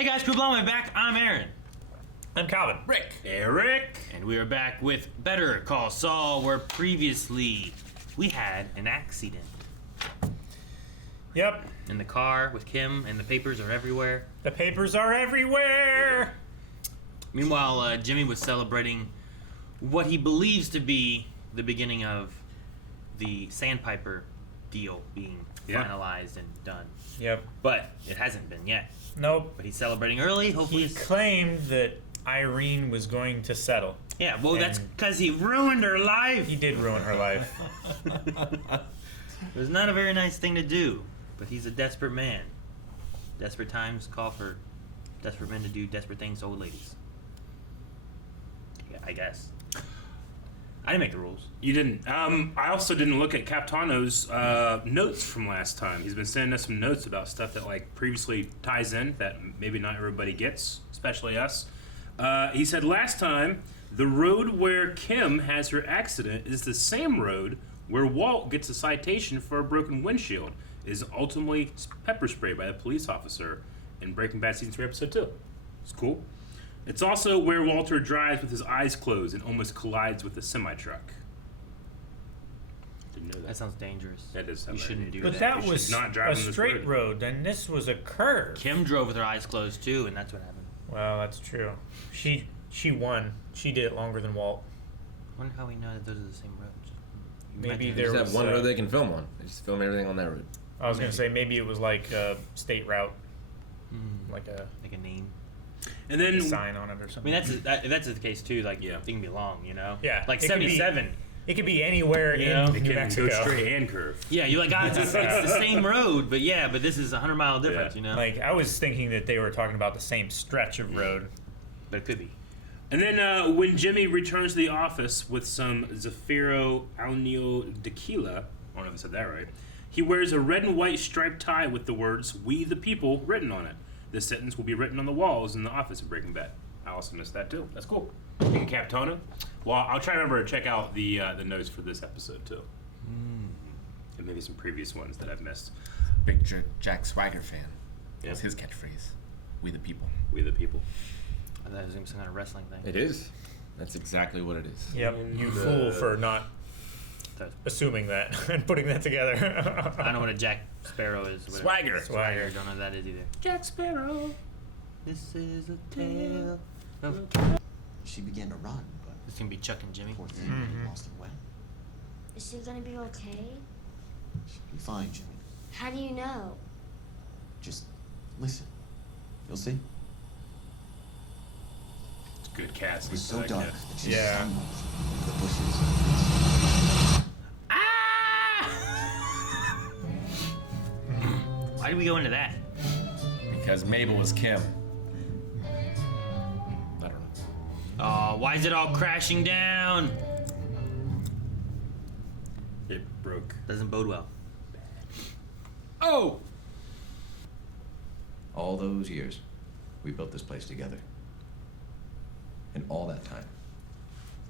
Hey guys, Cool Blow, back. I'm Aaron. I'm Calvin. Rick. Eric. And we are back with Better Call Saul, where previously we had an accident. Yep. In the car with Kim, and the papers are everywhere. The papers are everywhere. Meanwhile, Jimmy was celebrating what he believes to be the beginning of the Sandpiper deal being finalized and done. Yep. But it hasn't been yet. Nope. But he's celebrating early. Hopefully, He claimed that Irene was going to settle. yeah. Well, And that's because he ruined her life. He did ruin her life. It was not a very nice thing to do, but he's a desperate man. Desperate times call for desperate men to do desperate things to old ladies. Yeah, I guess. I didn't make the rules. You didn't. I also didn't look at Capitano's notes from last time. He's been sending us some notes about stuff that like previously ties in that maybe not everybody gets, especially us. He said last time the road where Kim has her accident is the same road where Walt gets a citation for a broken windshield. Is ultimately pepper sprayed by the police officer in Breaking Bad season 3 episode 2. It's cool. It's also where Walter drives with his eyes closed and almost collides with a semi-truck. Didn't know that. That sounds dangerous. That does sound You very shouldn't do But that. that You should was not drive a on this straight road. road, and this was a curve. Kim drove with her eyes closed too, and that's what happened. Well, that's true. She won. She did it longer than Walt. I wonder how we know that those are the same roads. You Maybe imagine- there They just was have one road a- they can film on. They just film everything on that road. I was going to say maybe it was like a state route, like a like a name. And then sign on it or I something. mean, that's the case too. Like, Yeah. they can be long, you know. Yeah, Like it could be- 77. It could be anywhere You in know? it New can Mexico. go straight and curve. Yeah, you're like, it's the same road, but but this is a 100-mile difference, Yeah. you know. Like I was thinking that they were talking about the same stretch of road. But it could be. And then when Jimmy returns to the office with some Zafiro Alneo tequila, I don't know if I said that right, he wears a red and white striped tie with the words "We the People" written on it. This sentence will be written on the walls in the office of Breaking Bad. I also missed that too. That's cool. Thank you, Capitano. Well, I'll try to remember to check out the notes for this episode too. And maybe some previous ones that I've missed. Big Jack Swagger fan. Yeah. That's his catchphrase. We the people. We the People. I thought it was going to be some kind of wrestling thing. It is. That's exactly what it is. Yep, you fool for not That's- assuming that and putting that together. I don't know what a Jack Sparrow is. Whatever. Swagger. Swagger. Don't know what that is either. Jack Sparrow. This is a tale of... She began to run, but This can be Chuck and Jimmy. poor thing lost her way. Is she gonna be okay? She'll be fine, Jimmy. How do you know? Just listen. You'll see. It's good casting. It was for so that dark cast. that she Yeah. saw the bushes. Why did we go into that? Because Mabel was Kim. I don't know. Oh, why is it all crashing down? It broke. Doesn't bode well. Oh! All those years, we built this place together. And all that time,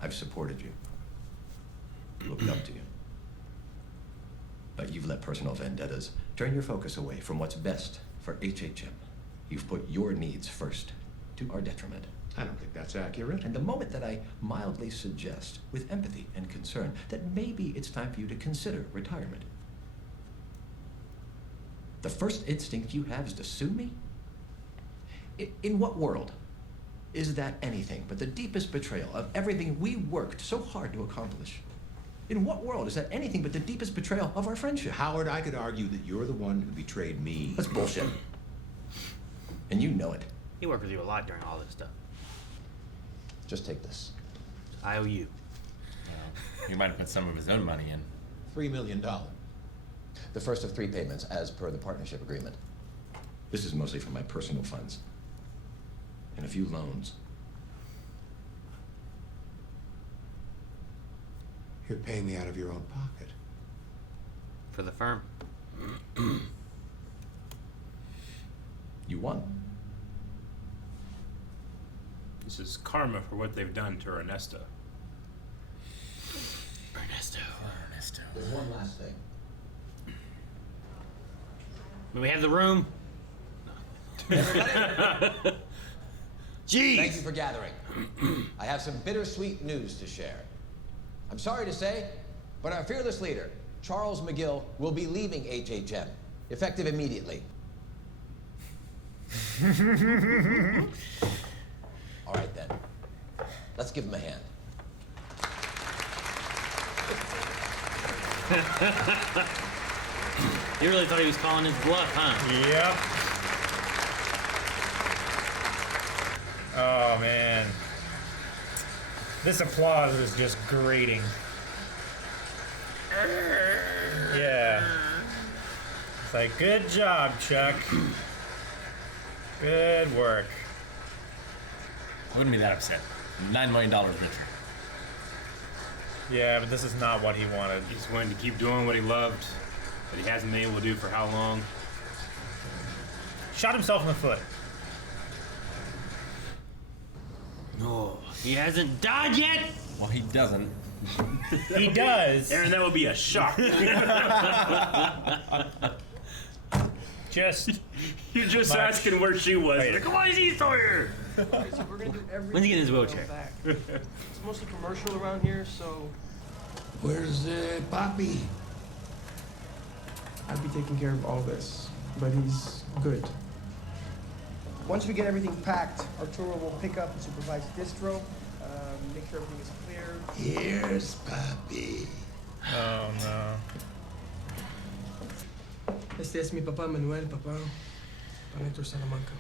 I've supported you, looked up to you. But you've let personal vendettas turn your focus away from what's best for HHM. You've put your needs first, to our detriment. I don't think that's accurate. And the moment that I mildly suggest, with empathy and concern, that maybe it's time for you to consider retirement, the first instinct you have is to sue me? In what world is that anything but the deepest betrayal of everything we worked so hard to accomplish? In what world is that anything but the deepest betrayal of our friendship? Howard, I could argue that you're the one who betrayed me. That's bullshit. And you know it. He worked with you a lot during all this stuff. Just take this. I owe you. He might have put some of his own money in. $3 million. The first of 3 payments as per the partnership agreement. This is mostly from my personal funds. And a few loans. You're paying me out of your own pocket. For the firm. You won. This is karma for what they've done to Ernesto. Ernesto. There's one last thing. May we have the room? Everybody, Jeez. thank you for gathering. I have some bittersweet news to share. I'm sorry to say, but our fearless leader, Charles McGill, will be leaving HHM, effective immediately. All right, then. Let's give him a hand. You really thought he was calling his bluff, huh? Yep. Oh man. This applause is just grating. Yeah. It's like, good job, Chuck. Good work. I wouldn't be that upset. $9 million richer. Yeah, but this is not what he wanted. He just wanted to keep doing what he loved, but he hasn't been able to do for how long? Shot himself in the foot. No, he hasn't died yet. Well, he doesn't. He does. Aaron, that would be a shock. Just You're just Much. asking where she was. Wait. Like, why is he still here? So we're gonna do everything. When's he getting his on our wheelchair? own back. It's mostly commercial around here, so Where's Papi? I'll be taking care of all this. But he's good. Once we get everything packed, Arturo will pick up and supervise distro, make sure everything is clear. Here's Papi. oh no. Este es mi papá Manuel, papá. Pan Héctor Salamanca.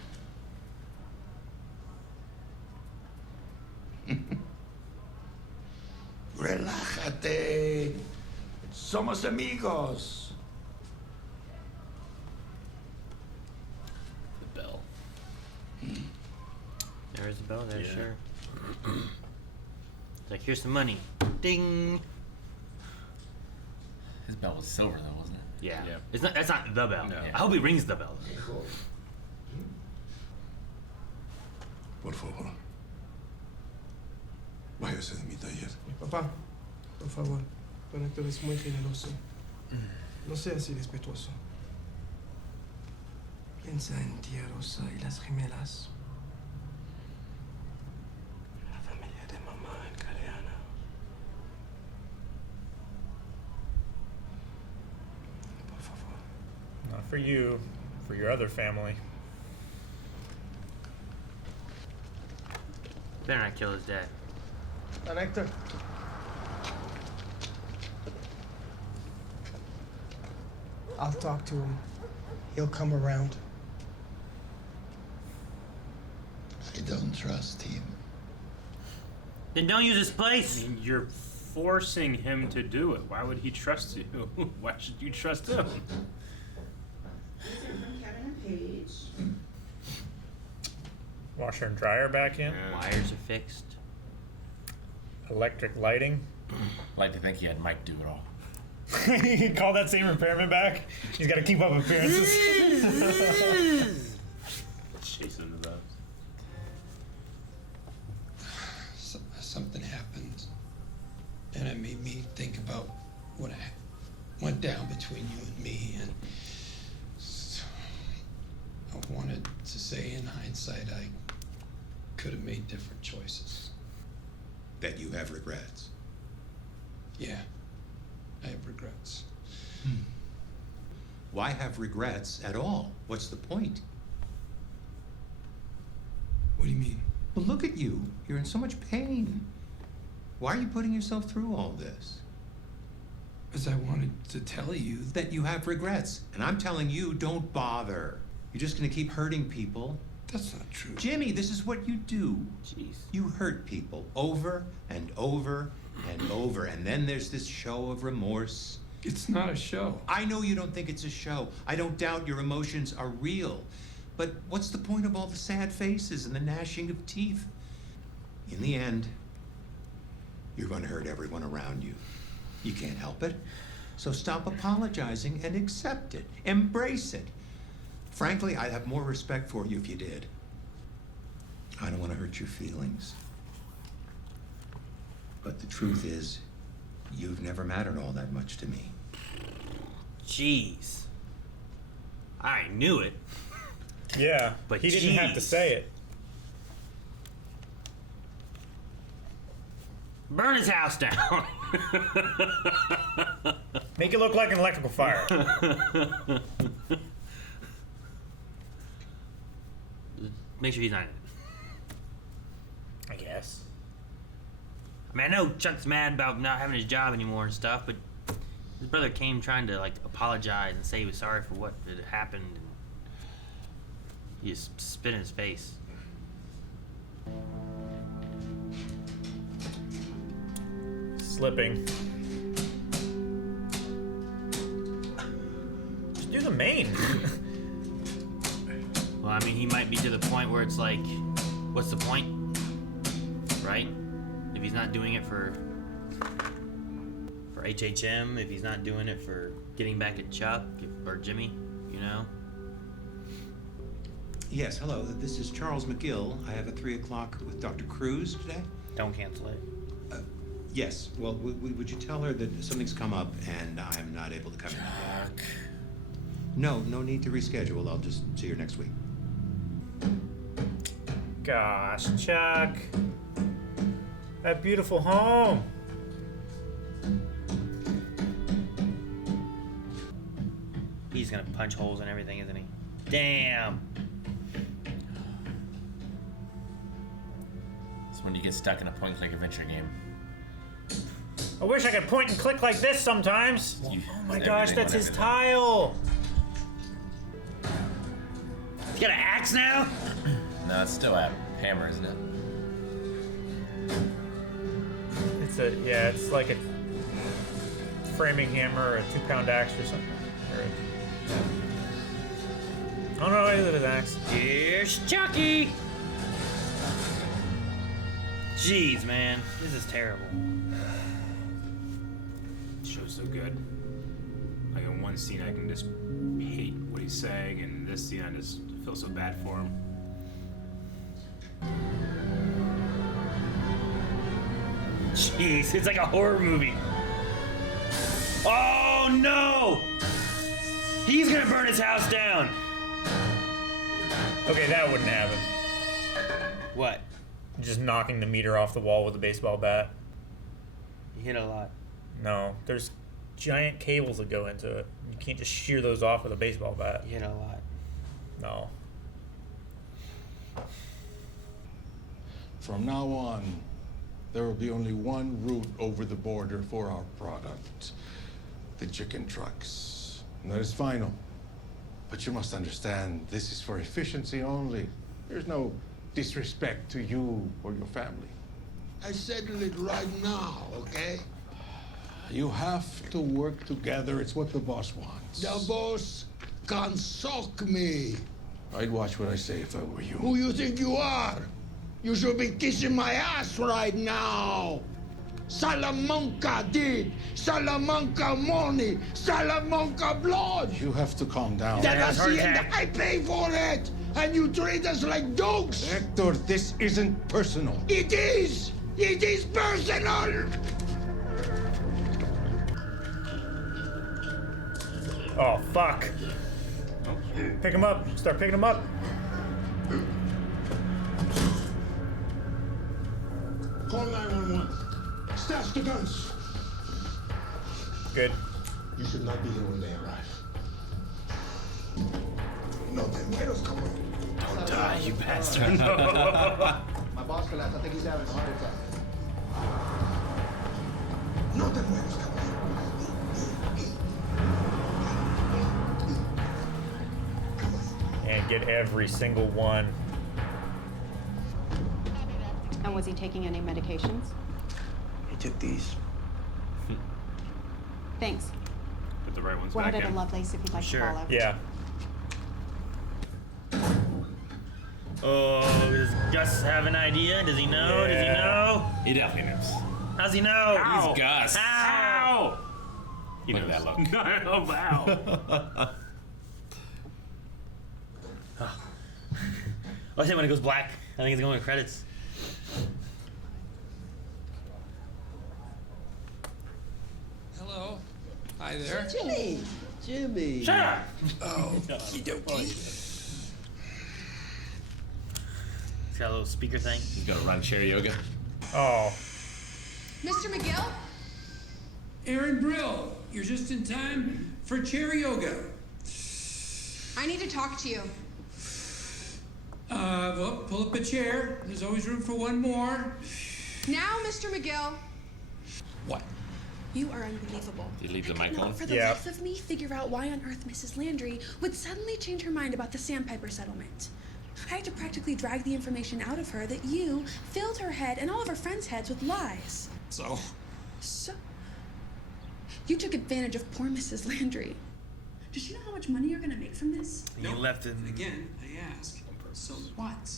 Relájate. Somos amigos. The bell. There's the bell there, Yeah. sure. It's like, here's some money. Ding. His bell was silver, though, wasn't it? Yeah. Yeah. It's not. That's not the bell. No. I hope he rings the bell. Por favor. Váyase de mi taller. Mi papá, por favor. Don Héctor es muy generoso. No sea así respetuoso. Piensa en tía Rosa y las gemelas. La familia de mamá en Galeana. Por favor. Not for you, for your other family. Better not kill his dad. Don Héctor. I'll talk to him. He'll come around. I don't trust him. Then don't use his I place. mean, you're forcing him to do it. Why would he trust you? Why should you trust him? These are from Kevin and Paige. Washer and dryer back in. Wires are fixed. Electric lighting. I like to think he had Mike do it all. He called that same repairman back. He's got to keep up appearances. Chasing him to those. Something happened, and it made me think about what went down between you and me, and so I wanted to say in hindsight I could have made different choices. That you have regrets. Yeah, I have regrets. Why have regrets at all? What's the point? What do you mean? Well, look at you. You're in so much pain. Why are you putting yourself through all this? Because I wanted to tell you that That you have regrets. And I'm telling you, don't bother. You're just going to keep hurting people. that's not true. Jimmy, this is what you do. Jeez. You hurt people over and over and over. And then there's this show of remorse. It's not a show. I know you don't think it's a show. I don't doubt your emotions are real. But what's the point of all the sad faces and the gnashing of teeth? In the end, you're going to hurt everyone around you. You can't help it. So stop apologizing and accept it. Embrace it. Frankly, I'd have more respect for you if you did. I don't want to hurt your feelings. But the truth is, you've never mattered all that much to me. Jeez. I knew it. Yeah, But he didn't have to jeez. say it. Burn his house down. Make it look like an electrical fire. Make sure he's not in it. I guess. I mean, I know Chuck's mad about not having his job anymore and stuff, but his brother came trying to like apologize and say he was sorry for what had happened, and he just spit in his face. Slipping. Just do the main. Well, I mean, he might be to the point where it's like, what's the point? Right? If he's not doing it for HHM, if he's not doing it for getting back at Chuck or Jimmy, you know? Yes, hello. This is Charles McGill. I have a 3 o'clock with Dr. Cruz today. Don't cancel it. Yes. Well, would you tell her that something's come up and I'm not able to come in today? No need to reschedule. I'll just see her next week. Gosh, Chuck. That beautiful home. He's gonna punch holes in everything, isn't he? Damn. It's when you get stuck in a point-click adventure game. I wish I could point and click like this sometimes. Oh my gosh, that's his tile. You got an axe now? No, it's still a hammer, isn't it? It's like a framing hammer or a 2-pound axe or something. Oh no, look at his axe. Here's Chucky! Jeez, man. This is terrible. The show's so good. Like in one scene I can just hate what he's saying, and this scene I just feel so bad for him. Jeez, it's like a horror movie. Oh no! He's gonna burn his house down. Okay, that wouldn't happen. What? Just knocking the meter off the wall with a baseball bat. You hit a lot. No, there's giant cables that go into it. You can't just shear those off with a baseball bat. You hit a lot. No. From now on, there will be only one route over the border for our product, the chicken trucks. And that is final. But you must understand, this is for efficiency only. There's no disrespect to you or your family. I settle it right now, okay? You have to work together. It's what the boss wants. The boss can suck me. I'd watch what I say if I were you. Who you think you are? You should be kissing my ass right now. Salamanca did. Salamanca money. Salamanca blood. You have to calm down. That was the end. I pay for it. And you treat us like dogs. Hector, this isn't personal. It is. It is personal. Oh, fuck. Pick him up. Start picking him up. Call 911. Stash the guns. Good. You should not be here when they arrive. No te mueras, come on. Don't die, you bastard. My boss collapsed. I think he's having a heart attack. No te mueras, come on. And get every single one. And was he taking any medications? He took these. Thanks. Put the right ones One back at a in. Lovelace if you'd like to follow. Yeah. Oh, does Gus have an idea? Does he know? Does he know? He definitely knows. How's he know? Ow. He's Gus. Ow! He Look knows. at that look. No, wow. I think when it goes black, I think it's going to credits. Hello. Hi there. Jimmy! Shut up! Oh, Got a little speaker thing. He's gonna run chair yoga. Oh. Mr. McGill? Aaron Brill, you're just in time for chair yoga. I need to talk to you. Well, pull up a chair. There's always room for one more. Now, Mr. McGill. What? You are unbelievable. Did you leave the I mic could on? not for the life of me figure out why on earth Mrs. Landry would suddenly change her mind about the Sandpiper settlement. I had to practically drag the information out of her that you filled her head and all of her friends' heads with lies. So? So? You took advantage of poor Mrs. Landry. Does she know how much money you're gonna make from this? You left him. Again, I ask. So what?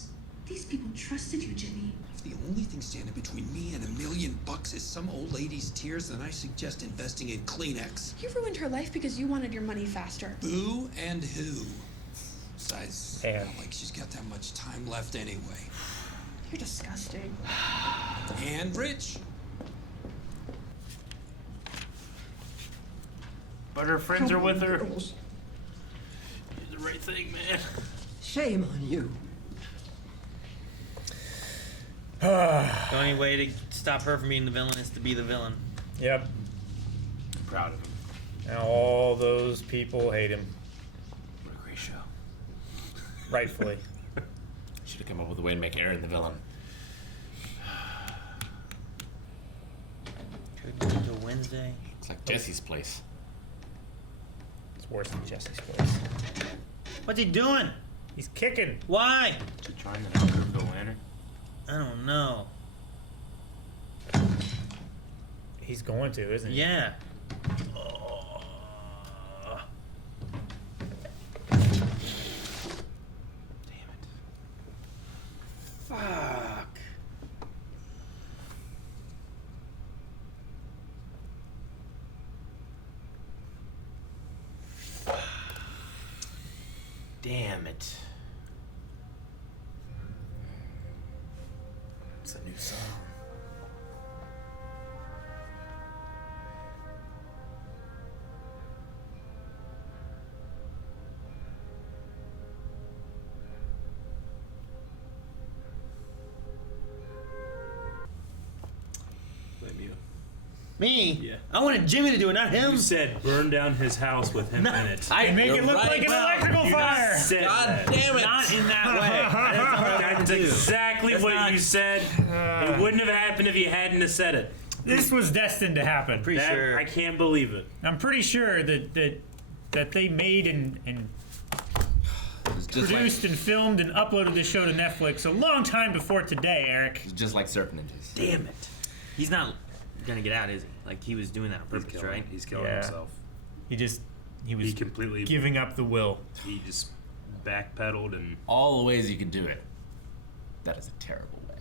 These people trusted you, Jimmy. If the only thing standing between me and $1 million is some old lady's tears, then I suggest investing in Kleenex. You ruined her life because you wanted your money faster. Who and who? Besides, And. not like she's got that much time left anyway. You're disgusting. And rich. But her friends are with her. Do the right thing, man. Shame on you. The only way to stop her from being the villain is to be the villain. Yep. I'm proud of him. And all those people hate him. What a great show. Rightfully. Should have come up with a way to make Aaron the villain. Could wait till Wednesday. It's like Jesse's place. It's worse than Jesse's place. What's he doing? He's kicking. Why? Is he trying to outmove the lantern? I don't know. He's going to, isn't he? Yeah. Fuck. Damn it. It's a new song. Me? Yeah. I wanted Jimmy to do it, not him. You said burn down his house with him in it. I Make it look like an electrical fire. God damn it. Not in that way. That's exactly That's what not- you said. It wouldn't have happened if you hadn't have said it. This was destined to happen. Pretty sure. I can't believe it. I'm pretty sure that they made and produced and filmed and uploaded this show to Netflix a long time before today, Eric. It's just like surf ninjas. Damn it. He's not gonna get out, is he? Like, he was doing that on purpose, right? He's killing Yeah. himself. He was completely giving up the will. He just backpedaled and All the ways you can do it. That is a terrible way.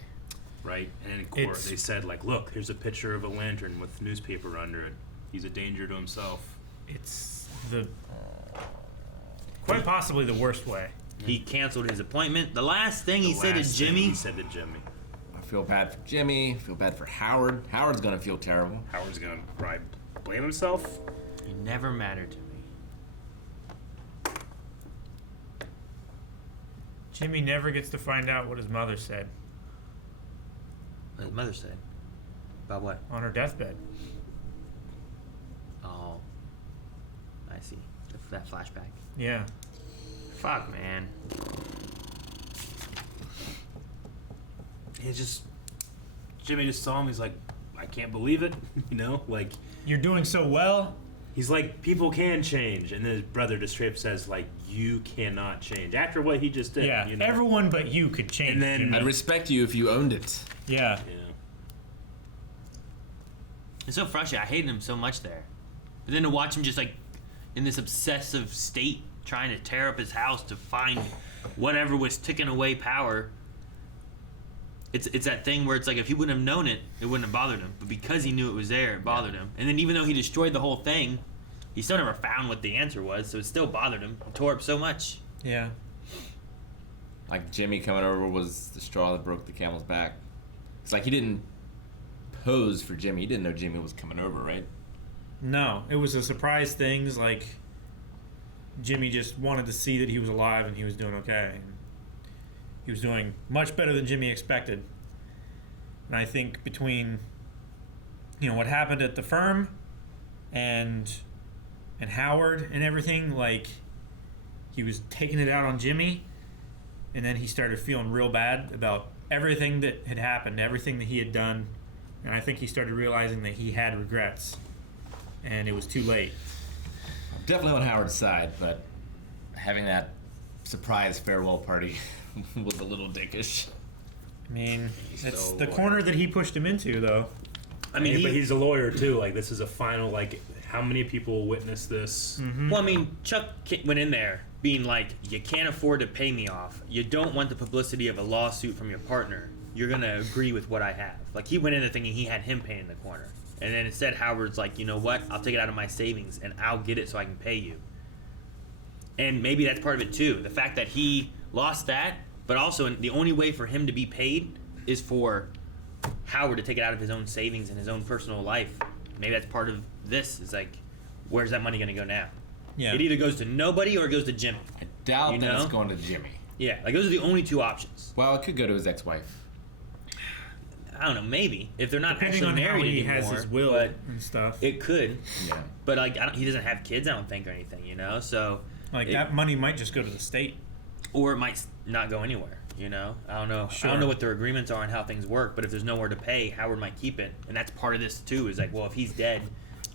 right. And in court, It's- they said like, look, here's a picture of a lantern with newspaper under it. He's a danger to himself. It's quite possibly the worst way. He canceled his appointment. The last thing he said to Last thing Jimmy. He said to Jimmy. I feel bad for Jimmy. I feel bad for Howard. Howard's gonna feel terrible. Howard's gonna probably blame himself. He never mattered to me. Jimmy never gets to find out what his mother said What his mother said. About what? on her deathbed. Oh. I see. That flashback. Yeah. Fuck, man. It's just Jimmy just saw him. He's like, I can't believe it. You know, like You're doing so well. he's like, people can change, and then his brother just straight up says like, you cannot change after what he just did. Yeah. you know? Everyone but you could change. And then- Jimmy. I'd respect you if you owned it. Yeah. Yeah. It's so frustrating. I hated him so much there. But then to watch him just like in this obsessive state, trying to tear up his house to find whatever was ticking away power. It's that thing where it's like if he wouldn't have known it, it wouldn't have bothered him. But because he knew it was there, it bothered him. And then even though he destroyed the whole thing, he still never found what the answer was, so it still bothered him. It tore up so much. Yeah. Like Jimmy coming over was the straw that broke the camel's back. It's like he didn't pose for Jimmy. He didn't know Jimmy was coming over, right? No, it was a surprise thing. Like Jimmy just wanted to see that he was alive and he was doing okay. He was doing much better than Jimmy expected. And I think between, what happened at the firm and Howard and everything, like, he was taking it out on Jimmy, and then he started feeling real bad about everything that had happened, everything that he had done, and I think he started realizing that he had regrets, and it was too late. Definitely on Howard's side, but having that surprise farewell party was a little dickish. I mean, it's the corner that he pushed him into, though. I mean, but he's a lawyer too. Like, this is a final. Like, how many people witnessed this? Mm-hmm. Well, I mean, Chuck went in there being like, "You can't afford to pay me off. You don't want the publicity of a lawsuit from your partner. You're gonna agree with what I have." Like, he went in there thinking he had him paying the corner, and then instead Howard's like, "You know what? I'll take it out of my savings and I'll get it so I can pay you." And maybe that's part of it too. The fact that he lost that, but also the only way for him to be paid is for Howard to take it out of his own savings and his own personal life. Maybe that's part of this. Is like, where's that money going to go now? Yeah. It either goes to nobody or it goes to Jimmy. I doubt that it's going to Jimmy. Yeah, like those are the only two options. Well, it could go to his ex-wife. I don't know, maybe if they're not Depending actually on how married he anymore, has his will but and stuff. It could. Yeah. But like, he doesn't have kids, I don't think, or anything. So like that money might just go to the state, or it might not go anywhere. I don't know. Sure. I don't know what their agreements are and how things work. But if there's nowhere to pay, Howard might keep it, and that's part of this too. Is like, well, if he's dead,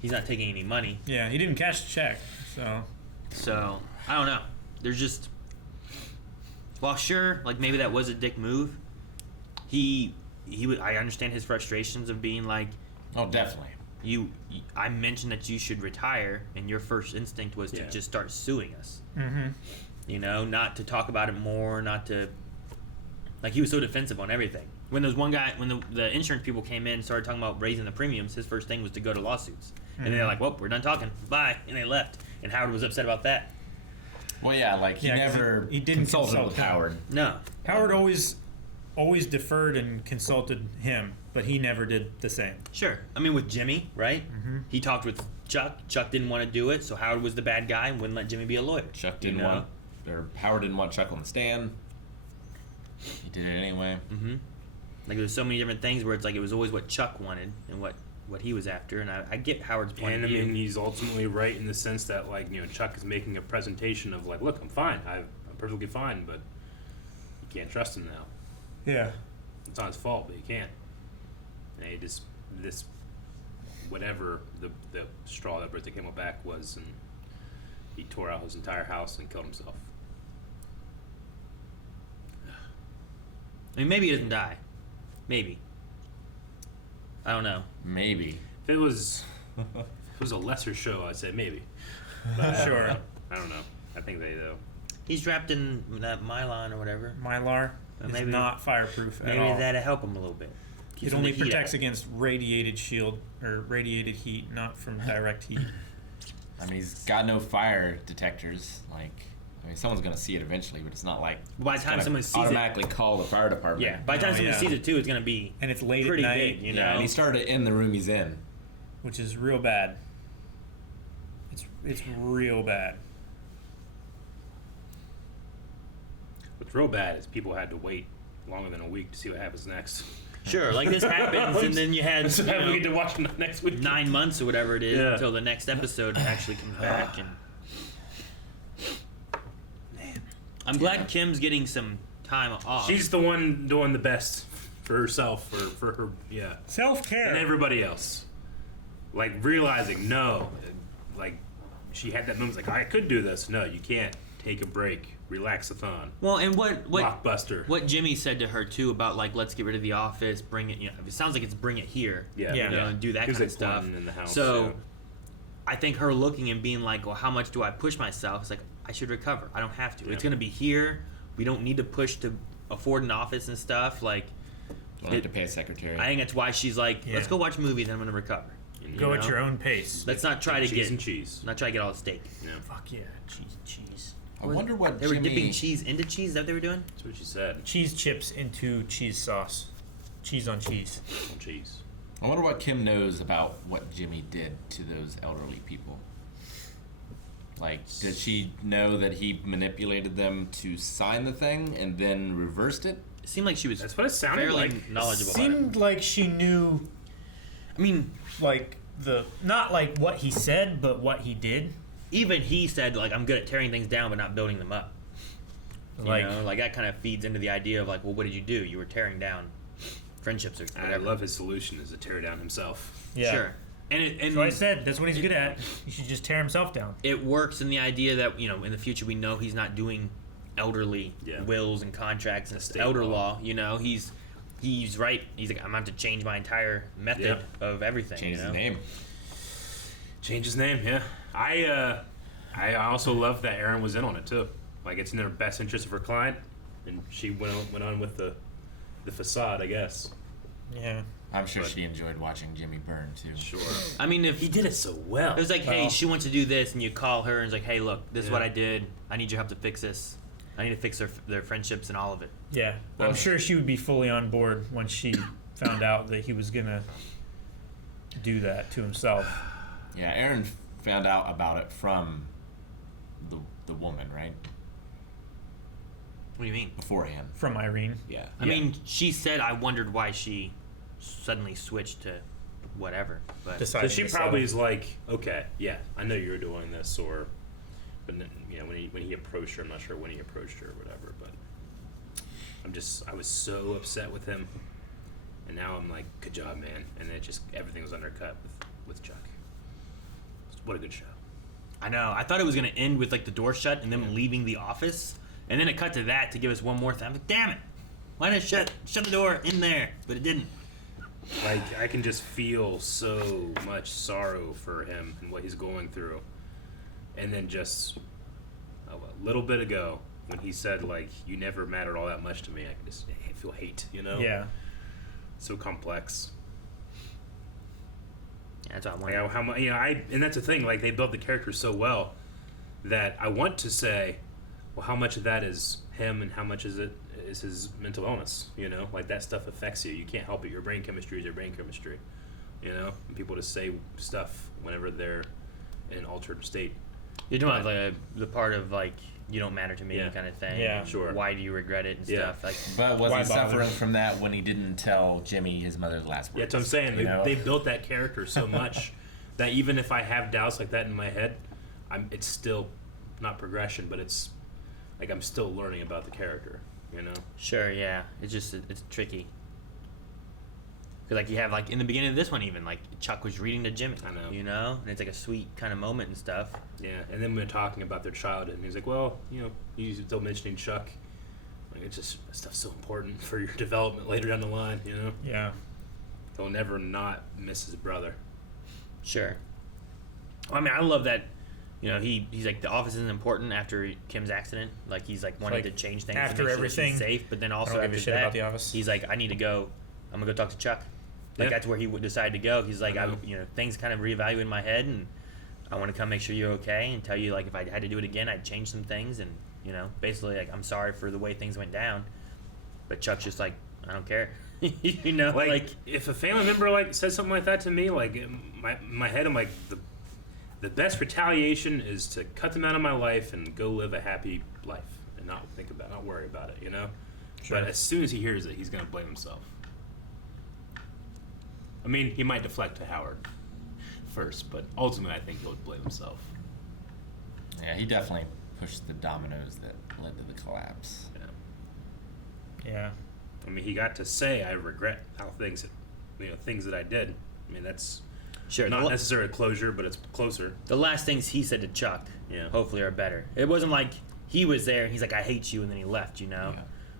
he's not taking any money. Yeah, he didn't cash the check, so. So I don't know. There's just, well, sure, like maybe that was a dick move. I understand his frustrations of being like, oh, definitely. I mentioned that you should retire, and your first instinct was to just start suing us. Mm-hmm. Not to talk about it more, not to. Like, he was so defensive on everything. When there was one guy, when the insurance people came in and started talking about raising the premiums, his first thing was to go to lawsuits. And they're like, well, we're done talking. Bye. And they left. And Howard was upset about that. Well, yeah, like, he didn't consulted with Howard. No. Howard always deferred and consulted him, but he never did the same. Sure. I mean, with Jimmy, right? Mm-hmm. He talked with Chuck. Chuck didn't want to do it, so Howard was the bad guy and wouldn't let Jimmy be a lawyer. Howard didn't want Chuck on the stand. He did it anyway. Mm-hmm. Like, there's so many different things where it's like it was always what Chuck wanted and what he was after, and I get Howard's point of view. And I mean, he's ultimately right in the sense that, like, Chuck is making a presentation of like, look, I'm fine. I'm perfectly fine, but you can't trust him now. Yeah. It's not his fault, but you can't. And he just, whatever the straw that broke the camel back was, and he tore out his entire house and killed himself. I mean, maybe he doesn't die. Maybe. I don't know. Maybe. If it was a lesser show, I'd say maybe. But, Sure. I don't know. I think they, though. He's wrapped in that Mylan or whatever. Mylar is maybe not fireproof at all. Maybe that'll help him a little bit. Keeps It only the heat protects out. against radiated shield or radiated heat, not from direct heat. I mean, he's got no fire detectors. Like, someone's gonna see it eventually, but it's not like by the time someone sees automatically call the fire department. Yeah, by the time someone sees it too, it's gonna be and it's late pretty at night. big, And he started in the room he's in, which is real bad. It's real bad. What's real bad is people had to wait longer than a week to see what happens next. Sure, like this happens, and then you had So we get to watch it next week. 9 months or whatever it is Yeah. until the next episode actually comes back. And I'm glad Kim's getting some time off. She's the one doing the best for herself, for her, self-care, and everybody else. Like, realizing, no, like, she had that moment, like, I could do this. No, you can't. Take a break. Relax-a-thon. Well, and what Blockbuster. What Jimmy said to her too about, like, let's get rid of the office, bring it. It sounds like it's bring it here. Yeah. And do that He was, kind of like, stuff. pointing in the house, so, yeah. I think her looking and being like, well, how much do I push myself? It's like, I should recover. I don't have to. Yeah. It's gonna be here. We don't need to push to afford an office and stuff. Like, don't have to pay a secretary. I think that's why she's like, let's go watch movies and I'm gonna recover. Go at your own pace. Let's not try to get cheese. Not try to get all the steak. Yeah. Fuck yeah, cheese. I wonder what they were Jimmy... dipping cheese into cheese. Is that what they were doing? That's what she said. Cheese chips into cheese sauce. Cheese on cheese. On cheese. I wonder what Kim knows about what Jimmy did to those elderly people. Like, did she know that he manipulated them to sign the thing and then reversed it? It seemed like she was. That's what it sounded fairly like. knowledgeable. Seemed like she knew. I mean, like not like what he said, but what he did. Even he said like, I'm good at tearing things down, but not building them up. Like that kind of feeds into the idea of like, well, what did you do? You were tearing down friendships or whatever. I love his solution is to tear down himself. Yeah. Sure. And so I said that's what he's good at. He should just tear himself down. It works in the idea that in the future we know he's not doing elderly wills and contracts and elder law. He's right. He's like, I'm gonna have to change my entire method of everything. Change his name. Change his name. Yeah. I also love that Erin was in on it too. Like, it's in their best interest of her client, and she went on with the facade, I guess. Yeah. I'm sure she enjoyed watching Jimmy burn too. Sure. I mean, if he did it so well. It was like, hey, she wants to do this, and you call her, and it's like, hey, look, this is what I did. I need your help to fix this. I need to fix their friendships and all of it. Yeah. I'm sure she would be fully on board when she found out that he was gonna do that to himself. Yeah, Erin found out about it from the woman, right? What do you mean? Beforehand. From Irene. Yeah. I mean, she said I wondered why she suddenly switched to whatever. But So she probably is like, okay, yeah, I know you were doing this, but then, when he approached her, I'm not sure when he approached her or whatever, but I was so upset with him, and now I'm like, good job, man, and then everything was undercut with Chuck. What a good show. I know. I thought it was gonna end with like the door shut and them leaving the office. And then it cut to that to give us one more thing. I'm like, damn it! Why didn't it shut the door in there? But it didn't. Like, I can just feel so much sorrow for him and what he's going through. And then just a little bit ago, when he said, like, you never mattered all that much to me, I can just feel hate, Yeah. So complex. Yeah, that's what I wanted. How much, and that's the thing, like, they built the character so well that I want to say, well, how much of that is him and how much is his mental illness, Like, that stuff affects you. You can't help it. Your brain chemistry is your brain chemistry, And people just say stuff whenever they're in an altered state. You're talking about like the part of like, you don't matter to me kind of thing. Yeah. Sure. Why do you regret it and stuff? Like, But was Why he bother? suffering from that when he didn't tell Jimmy his mother's last words? Yeah, that's what I'm saying. You know? They built that character so much that even if I have doubts like that in my head, it's still not progression, but it's like I'm still learning about the character, Sure, yeah. It's tricky. Because like you have like in the beginning of this one even like Chuck was reading to Jimmy. I know. And it's like a sweet kind of moment and stuff. Yeah, and then we're talking about their childhood, and he's like, well, he's still mentioning Chuck. Like, it's just, that stuff's so important for your development later down the line, Yeah. He'll never not miss his brother. Sure. I mean, I love that. He's like the office isn't important after Kim's accident. Like he's like wanting to change things after to make sure everything, she's safe, but then also I don't give after a shit that, about the office. he's like, I need to go. I'm gonna go talk to Chuck. Like that's where he would decide to go. He's like, things kind of reevaluate in my head, and I want to come make sure you're okay and tell you like if I had to do it again, I'd change some things, and basically like I'm sorry for the way things went down. But Chuck's just like, I don't care. Like if a family member like says something like that to me, like in my head, I'm like the best retaliation is to cut them out of my life and go live a happy life and not worry about it, Sure. But as soon as he hears it, he's gonna blame himself. I mean, he might deflect to Howard first, but ultimately I think he'll blame himself. Yeah, he definitely pushed the dominoes that led to the collapse. Yeah. I mean, he got to say, I regret how things that I did. I mean, that's Sure. not necessarily closure, but it's closer. The last things he said to Chuck, hopefully are better. It wasn't like he was there and he's like, I hate you, and then he left,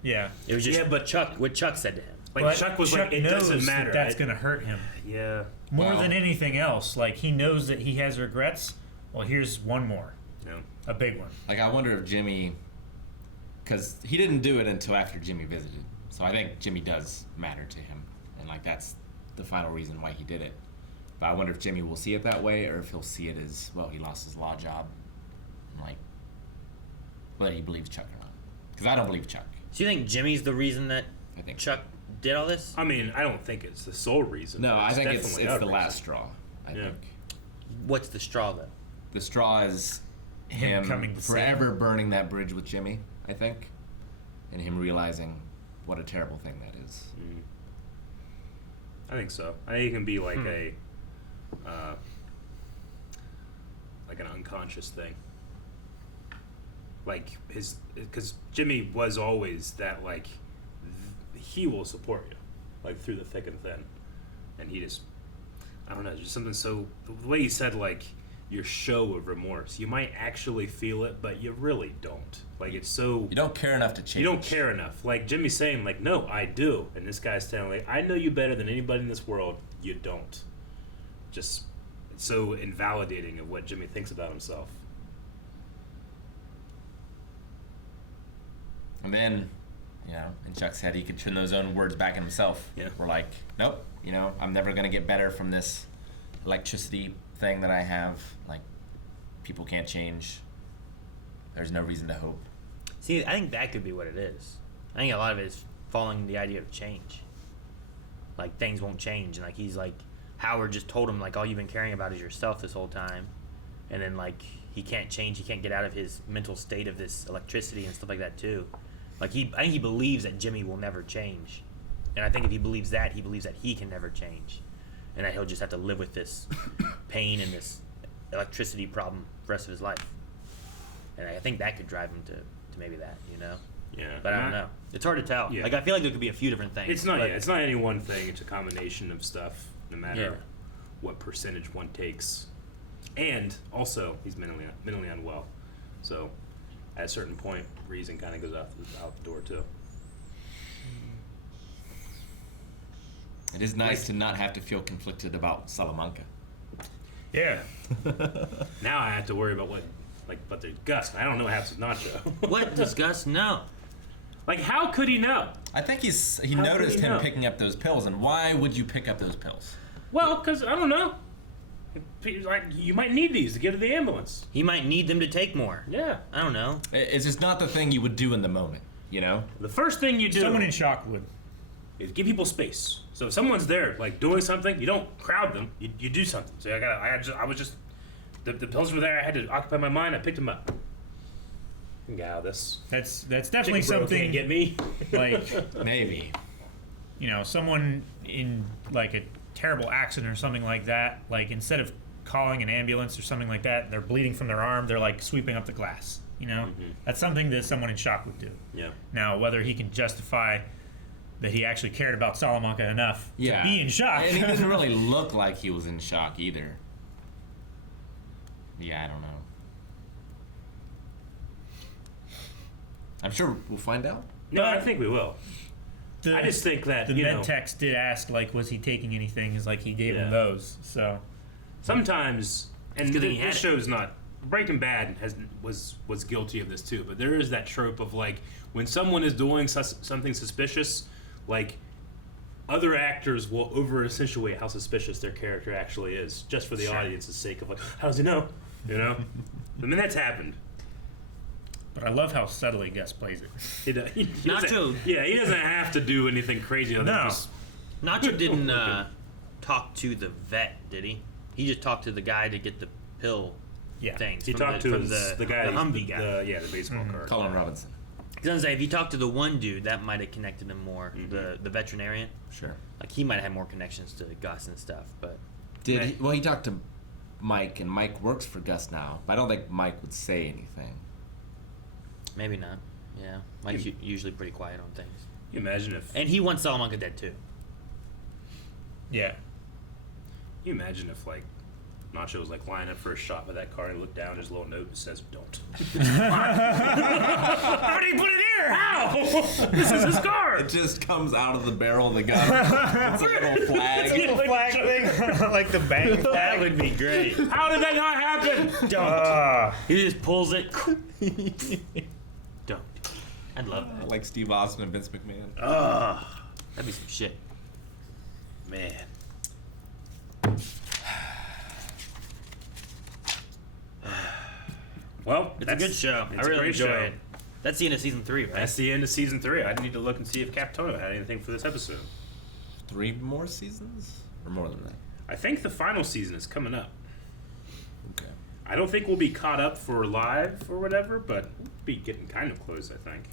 Yeah. It was just what Chuck said to him. Like But Chuck was Chuck like, it doesn't knows matter. That's going to hurt him Yeah. more than anything else. Like he knows that he has regrets. Well, here's one more. No. A big one. Like, I wonder if Jimmy, because he didn't do it until after Jimmy visited. So I think Jimmy does matter to him. And, like, that's the final reason why he did it. But I wonder if Jimmy will see it that way or if he'll see it as, well, he lost his law job. And, like, whether he believes Chuck or not. Because I don't believe Chuck. So you think Jimmy's the reason that I think Chuck did all this? I mean, I don't think it's the sole reason. No, I think it's definitely the a last reason. straw, I think. What's the straw though? The straw is him coming to forever burning that bridge with Jimmy, I think, and him realizing what a terrible thing that is. I think so. I think it can be like like an unconscious thing. Like because Jimmy was always that, like, he will support you, like, through the thick and thin, and he just, I don't know, just something so, the way he said, like, your show of remorse, you might actually feel it, but you really don't. Like, it's so, You don't care enough to change. you don't care enough. Like Jimmy's saying, like, no, I do, and this guy's telling, like, I know you better than anybody in this world. You don't. Just, it's so invalidating of what Jimmy thinks about himself. And then, you know, in Chuck's head, he could turn those own words back on himself. Yeah. We're like, nope, you know, I'm never going to get better from this electricity thing that I have. Like, people can't change. There's no reason to hope. See, I think that could be what it is. I think a lot of it is following the idea of change. Like, things won't change. And, like, he's like, Howard just told him, like, all you've been caring about is yourself this whole time. And then, like, he can't change. He can't get out of his mental state of this electricity and stuff like that, too. Like, I think he believes that Jimmy will never change. And I think if he believes that he can never change. And that he'll just have to live with this pain and this electricity problem for the rest of his life. And I think that could drive him to maybe that, you know? Yeah. But I don't know. It's hard to tell. Yeah. Like, I feel like there could be a few different things. It's not. but- It's not any one thing. It's a combination of stuff, no matter what percentage one takes. And also, he's mentally unwell. So, at a certain point, reason kind of goes out the door too. It is nice to not have to feel conflicted about Salamanca. Yeah. Now I have to worry about but there's Gus. I don't know what happens with Nacho. What does Gus know? Like, how could he know? I think he How noticed could he him know? picking up those pills, and why would you pick up those pills? Well, because I don't know. Like, you might need these to get to the ambulance. He might need them to take more. Yeah. I don't know. It's just not the thing you would do in the moment, you know? The first thing you do Someone in shock would. is give people space. So if someone's there, like, doing something, you don't crowd them. You do something. So the pills were there. I had to occupy my mind. I picked them up. Get out of this. That's definitely Chicken bro something. can't get me. Like, Maybe. you know, someone in like a terrible accident or something like that, like, instead of calling an ambulance or something like that, they're bleeding from their arm, they're like sweeping up the glass, you know? That's something that someone in shock would do. Yeah. Now, whether he can justify that he actually cared about Salamanca enough to be in shock. And he didn't really look like he was in shock either. Yeah, I don't know. I'm sure we'll find out. No, I think we will. I just think that, the you med know, techs did ask, like, was he taking anything? Is like he gave him those. So sometimes, and good thing he had this it. show's not. Breaking Bad was guilty of this too, but there is that trope of, like, when someone is doing something suspicious, like, other actors will over accentuate how suspicious their character actually is, just for the audience's sake of, like, how does he know? You know? I mean, that's happened. But I love how subtly Gus plays it. He Nacho. Yeah, he doesn't have to do anything crazy other than No. just. Nacho didn't talk to the vet, did he? He just talked to the guy to get the pill things. He from talked to from the guy, the Humvee guy. the baseball card. Colin Robinson. I was gonna say, if he talked to the one dude, that might have connected him more. The veterinarian. Sure. Like, he might have had more connections to Gus and stuff, but He talked to Mike, and Mike works for Gus now, but I don't think Mike would say anything. maybe not. Yeah, Mike's usually pretty quiet on things. Can you imagine if? And he wants Salamanca dead too. Yeah. Can you imagine if, like, Nacho was, like, lying up for a shot with that car and he looked down, there's a little note that says, "Don't." How did he put it here? How? This is his car. It just comes out of the barrel of the gun. It's a little flag. It's a little flag thing, like the bang flag. That would be great. How did that not happen? Don't. He just pulls it. Don't. I'd love that. Like Steve Austin and Vince McMahon. That'd be some shit. Man. Well, It's a good show. I It's a really great enjoy show. it. That's the end of season 3, right? That's the end of season 3. I need to look and see if Capitono had anything for this episode. 3 more seasons? Or more than that? I think the final season is coming up. Okay. I don't think we'll be caught up for live or whatever, but we'll be getting kind of close, I think.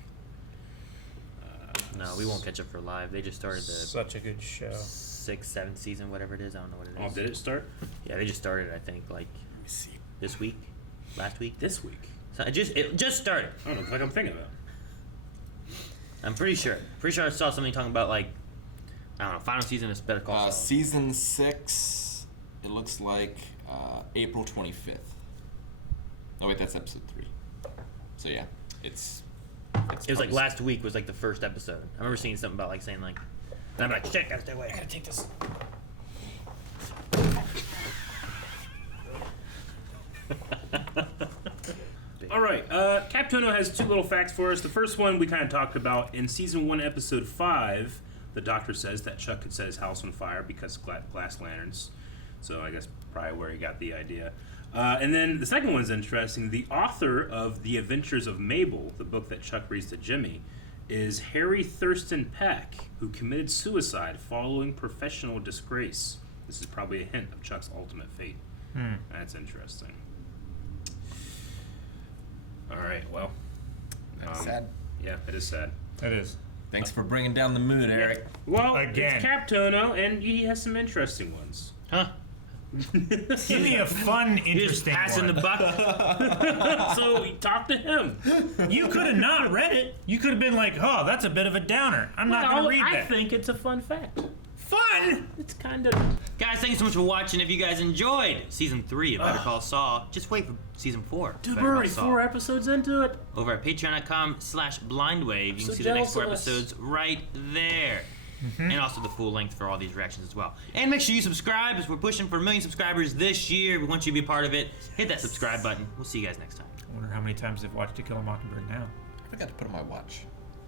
No, we won't catch up for live. They just started the Such a good show. 6th, 7th season, whatever it is. I don't know what it is. Oh, did it start? Yeah, they just started. I think like this week, last week. This week. So it just started. I don't know. Like I'm thinking about. I'm pretty sure. Pretty sure I saw something talking about like I don't know. Final season of Better Call Saul. Season 6. It looks like April 25th. Oh wait, that's episode 3. So yeah, it's it was like last week was like the first episode. I remember seeing something about like saying like, and I'm like, shit, gotta stay away. I gotta take this. All right, Captono has 2 little facts for us. The first one we kind of talked about in season 1, episode 5. The doctor says that Chuck could set his house on fire because of glass lanterns. So I guess probably where he got the idea. And then the second one's interesting. The author of The Adventures of Mabel, the book that Chuck reads to Jimmy, is Harry Thurston Peck, who committed suicide following professional disgrace. This is probably a hint of Chuck's ultimate fate. That's interesting. All right, well. That's sad. Yeah, it is sad. It is. Thanks for bringing down the mood, Eric. Well, Again. it's Captono, and he has some interesting ones. Huh? Give me a fun, interesting passing one. the buck. So we talked to him. You could have not read it. You could have been like, oh, that's a bit of a downer. I'm not going to read I that. think it's a fun fact. Fun! It's kind of... Guys, thank you so much for watching. If you guys enjoyed season 3 of Better Call Saul, just wait for season 4. Dude, Better we're Call already Saul. 4 episodes into it. Over at patreon.com/blindwave. You can So see the next 4 jealous of us. episodes right there. And also the full length for all these reactions as well. And make sure you subscribe as we're pushing for 1 million subscribers this year. We want you to be a part of it. Hit that subscribe button. We'll see you guys next time. I wonder how many times they've watched To Kill a Mockingbird now. I forgot to put on my watch.